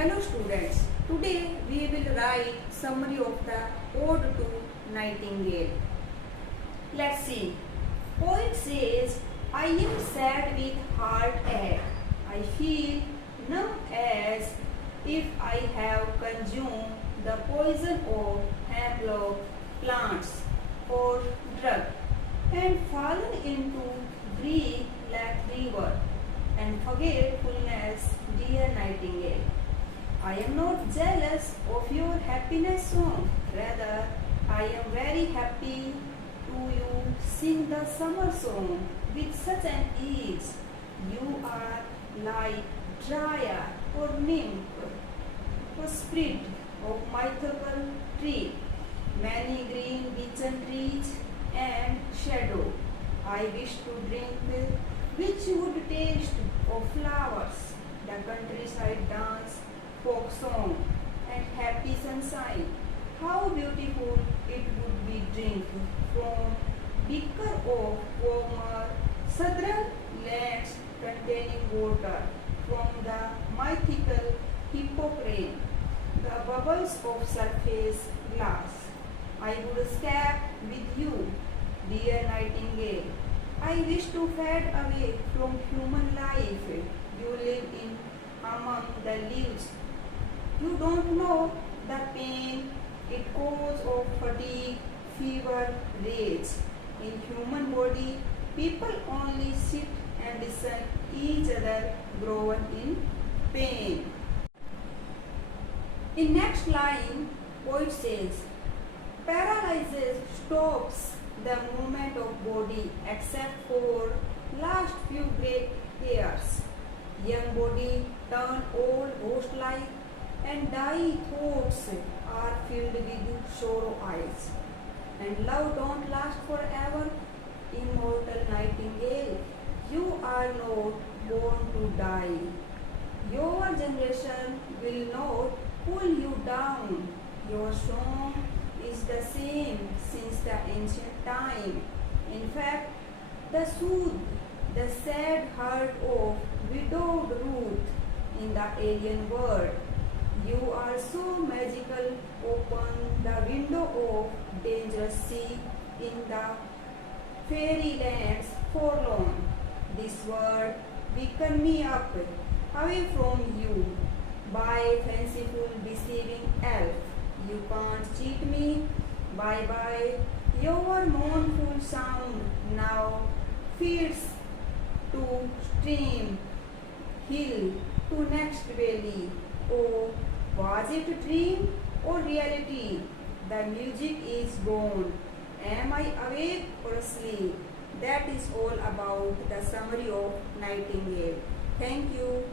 Hello students, today we will write summary of the Ode to Nightingale. Let's see. Poet says, I am sad with heartache. I feel numb as if I have consumed the poison of hemlock plants or drug and fallen into grief like river and forgetfulness, dear nightingale. I am not jealous of your happiness song. Rather, I am very happy to you sing the summer song with such an ease. You are like dryad or nymph or spirit of mythical tree, many green beechen trees and shadow. I wish to drink which would taste of flowers, the countryside dance, folk song and happy sunshine. How beautiful it would be drink from beaker of warmer southern lands containing water from the mythical Hippocrene, the bubbles of surface glass. I would escape with you, dear nightingale. I wish to fade away from human life. You live in among the leaves. You don't know the pain it causes of fatigue, fever, rage. In human body, people only sit and listen each other groan in pain. In next line, poet says, paralysis stops the movement of body except for last few gray hairs. Young body turn old ghost-like and die thoughts are filled with sorrow eyes. And love don't last forever, immortal nightingale. You are not born to die. Your generation will not pull you down. Your song is the same since the ancient time. In fact, the soothe the sad heart of widowed Ruth in the alien world. You are so magical, open the window of dangerous sea in the fairylands forlorn. This world beckon me up, away from you, by fanciful deceiving elf. You can't cheat me, bye bye. Your mournful sound now feeds to stream, hill to next valley. Oh, was it a dream or reality? The music is gone. Am I awake or asleep? That is all about the summary of Nightingale. Thank you.